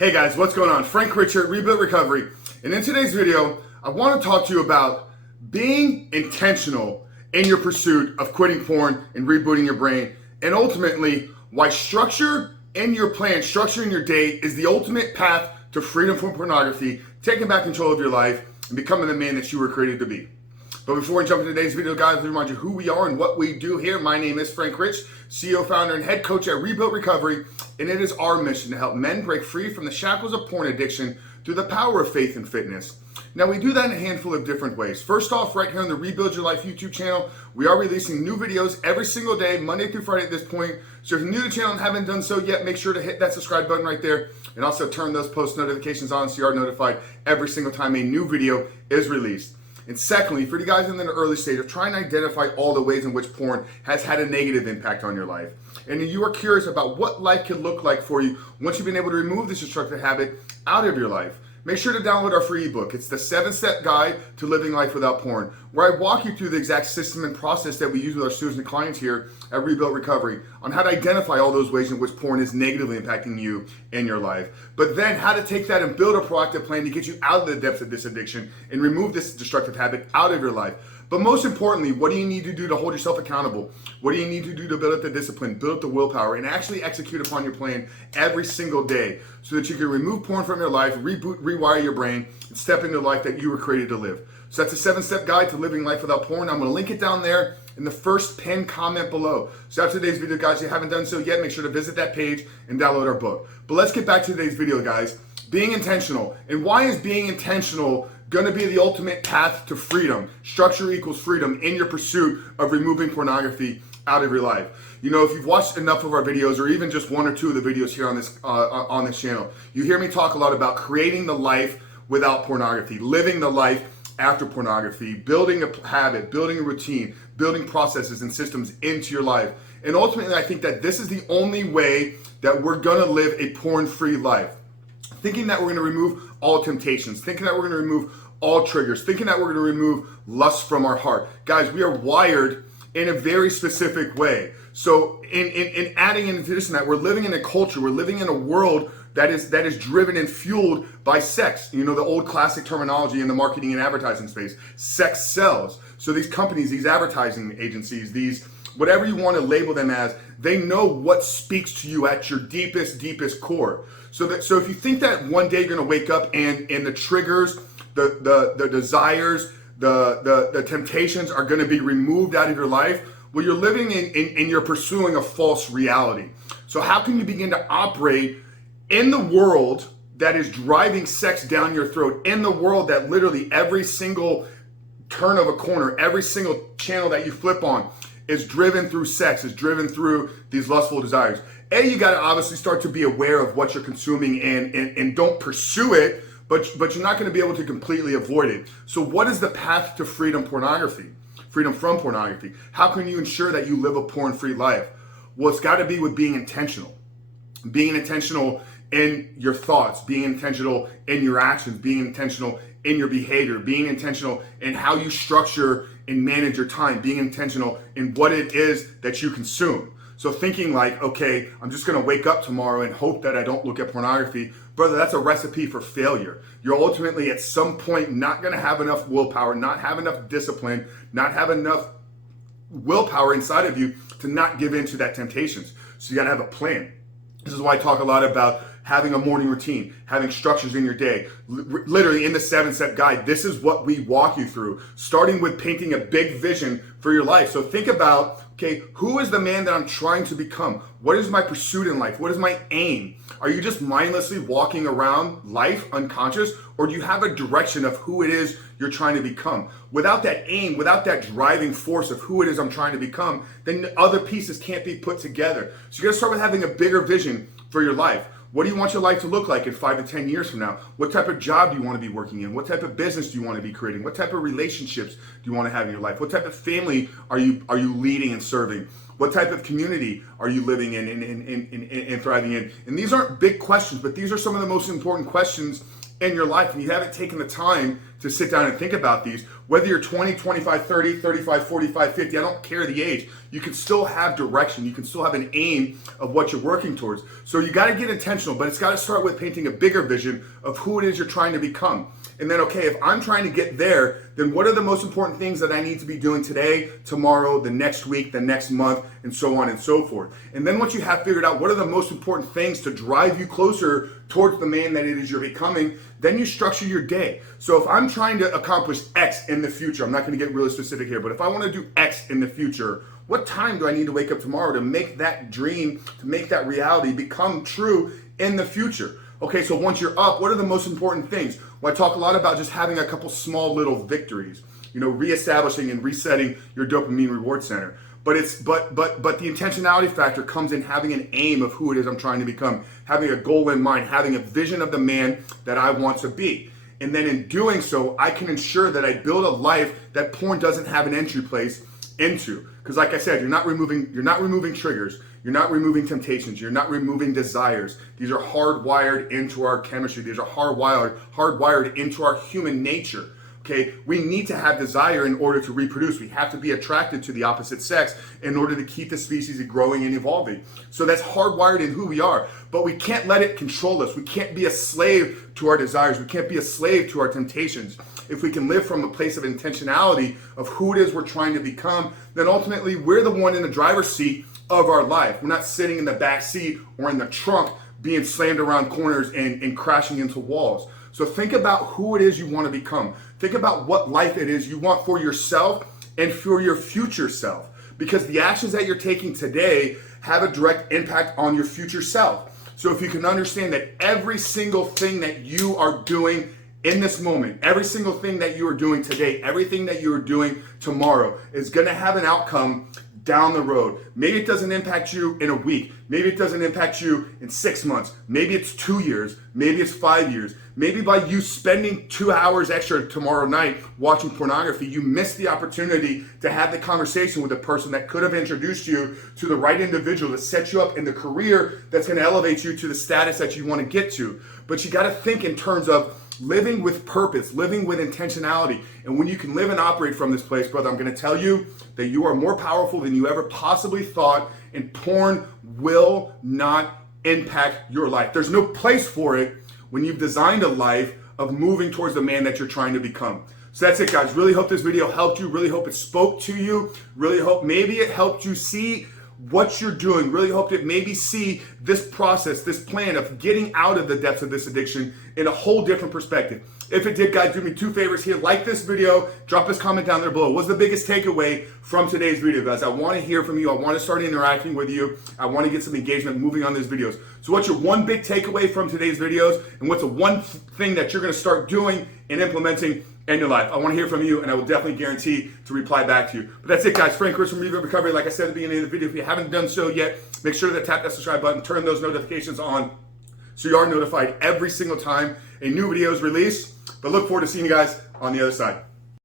Hey guys, what's going on? Frank Richard, Reboot Recovery. And in today's video, I want to talk to you about being intentional in your pursuit of quitting porn and rebooting your brain, and ultimately why structure in your plan, structure in your day is the ultimate path to freedom from pornography, taking back control of your life, and becoming the man that you were created to be. But before we jump into today's video, guys, let me remind you who we are and what we do here. My name is Frank Rich, CEO, founder, and head coach at Reboot Recovery, and it is our mission to help men break free from the shackles of porn addiction through the power of faith and fitness. Now, we do that in a handful of different ways. First off, right here on the Rebuild Your Life YouTube channel, we are releasing new videos every single day, Monday through Friday at this point. So if you're new to the channel and haven't done so yet, make sure to hit that subscribe button right there, and also turn those post notifications on so you are notified every single time a new video is released. And secondly, for you guys in the early stage of trying to identify all the ways in which porn has had a negative impact on your life, and you are curious about what life could look like for you once you've been able to remove this destructive habit out of your life, make sure to download our free ebook. It's the 7-step guide to living life without porn, where I walk you through the exact system and process that we use with our students and clients here at Rebuild Recovery on how to identify all those ways in which porn is negatively impacting you in your life. But then how to take that and build a proactive plan to get you out of the depths of this addiction and remove this destructive habit out of your life. But most importantly, what do you need to do to hold yourself accountable? What do you need to do to build up the discipline, build up the willpower, and actually execute upon your plan every single day so that you can remove porn from your life, reboot, rewire your brain, and step into the life that you were created to live? So that's a 7-step guide to living life without porn. I'm gonna link it down there in the first pinned comment below. So after today's video, guys, if you haven't done so yet, make sure to visit that page and download our book. But let's get back to today's video, guys. Being intentional. And why is being intentional going to be the ultimate path to freedom? Structure equals freedom in your pursuit of removing pornography out of your life. You know, if you've watched enough of our videos, or even just one or two of the videos here on this channel, you hear me talk a lot about creating the life without pornography, living the life after pornography, building a habit, building a routine, building processes and systems into your life. And ultimately, I think that this is the only way that we're going to live a porn-free life. Thinking that we're going to remove all temptations, thinking that we're going to remove all triggers, thinking that we're going to remove lust from our heart. Guys, we are wired in a very specific way. So in adding into this and that, we're living in a culture, we're living in a world that is driven and fueled by sex. You know, the old classic terminology in the marketing and advertising space, sex sells. So these companies, these advertising agencies, these whatever you want to label them as, they know what speaks to you at your deepest core. So if you think that one day you're going to wake up and the triggers, the desires, the temptations are going to be removed out of your life, well, you're living in you're pursuing a false reality. So how can you begin to operate in the world that is driving sex down your throat, in the world that literally every single turn of a corner, every single channel that you flip on is driven through sex, is driven through these lustful desires? You got to obviously start to be aware of what you're consuming and don't pursue it, but you're not going to be able to completely avoid it. So what is the path to freedom from pornography? How can you ensure that you live a porn-free life? Well, it's got to be with being intentional. Being intentional in your thoughts, being intentional in your actions, being intentional in your behavior, being intentional in how you structure and manage your time, being intentional in what it is that you consume. So thinking like, okay, I'm just gonna wake up tomorrow and hope that I don't look at pornography, brother, that's a recipe for failure. You're ultimately at some point not gonna have enough willpower, not have enough discipline, not have enough willpower inside of you to not give in to that temptations. So you gotta have a plan. This is why I talk a lot about having a morning routine, having structures in your day. Literally in the 7-step guide, this is what we walk you through, starting with painting a big vision for your life. So think about, okay, who is the man that I'm trying to become? What is my pursuit in life? What is my aim? Are you just mindlessly walking around life unconscious, or do you have a direction of who it is you're trying to become? Without that aim, without that driving force of who it is I'm trying to become, then the other pieces can't be put together. So you gotta start with having a bigger vision for your life. What do you want your life to look like in 5 to 10 years from now? What type of job do you want to be working in? What type of business do you want to be creating? What type of relationships do you want to have in your life? What type of family are you leading and serving? What type of community are you living in and thriving in? And these aren't big questions, but these are some of the most important questions in your life. And you haven't taken the time to sit down and think about these, whether you're 20, 25, 30, 35, 45, 50, I don't care the age. you can still have direction. You can still have an aim of what you're working towards. So you got to get intentional, but it's got to start with painting a bigger vision of who it is you're trying to become. And then, okay, if I'm trying to get there, then what are the most important things that I need to be doing today, tomorrow, the next week, the next month, and so on and so forth. And then once you have figured out what are the most important things to drive you closer towards the man that it is you're becoming, then you structure your day. So if I'm trying to accomplish X in the future, I'm not going to get really specific here, but if I want to do X in the future, what time do I need to wake up tomorrow to make that dream, to make that reality become true in the future? Okay, so once you're up, what are the most important things? Well, I talk a lot about just having a couple small little victories, reestablishing and resetting your dopamine reward center. But the intentionality factor comes in having an aim of who it is I'm trying to become, having a goal in mind, having a vision of the man that I want to be. And then in doing so, I can ensure that I build a life that porn doesn't have an entry place into. Because like I said, you're not removing triggers, you're not removing temptations, you're not removing desires. These are hardwired into our chemistry. These are hardwired into our human nature. Okay, we need to have desire in order to reproduce. We have to be attracted to the opposite sex in order to keep the species growing and evolving. So that's hardwired in who we are, but we can't let it control us. We can't be a slave to our desires. We can't be a slave to our temptations. If we can live from a place of intentionality of who it is we're trying to become, then ultimately we're the one in the driver's seat of our life. We're not sitting in the back seat or in the trunk being slammed around corners and crashing into walls. So think about who it is you want to become. Think about what life it is you want for yourself and for your future self. Because the actions that you're taking today have a direct impact on your future self. So if you can understand that every single thing that you are doing in this moment, every single thing that you are doing today, everything that you are doing tomorrow is going to have an outcome down the road. Maybe it doesn't impact you in a week. Maybe it doesn't impact you in 6 months. Maybe it's 2 years. Maybe it's 5 years. Maybe by you spending 2 hours extra tomorrow night watching pornography, you missed the opportunity to have the conversation with a person that could have introduced you to the right individual that set you up in the career that's going to elevate you to the status that you want to get to. But you got to think in terms of living with purpose, living with intentionality. And when you can live and operate from this place, brother, I'm going to tell you that you are more powerful than you ever possibly thought, and porn will not impact your life. There's no place for it when you've designed a life of moving towards the man that you're trying to become. So that's it, guys. Really hope this video helped you. Really hope it spoke to you. Really hope maybe it helped you see what you're doing. Really hope that maybe see this process, this plan of getting out of the depths of this addiction in a whole different perspective. If it did, guys, do me 2 favors here. Like this video, drop this comment down there below. What's the biggest takeaway from today's video, guys? I want to hear from you. I want to start interacting with you. I want to get some engagement moving on these videos. So what's your one big takeaway from today's videos? And what's the one thing that you're going to start doing and implementing in your life? I want to hear from you, and I will definitely guarantee to reply back to you. But that's it, guys. Frank Chris from Ebook Recovery. Like I said at the beginning of the video, if you haven't done so yet, make sure to tap that subscribe button, turn those notifications on so you are notified every single time a new video is released. But look forward to seeing you guys on the other side.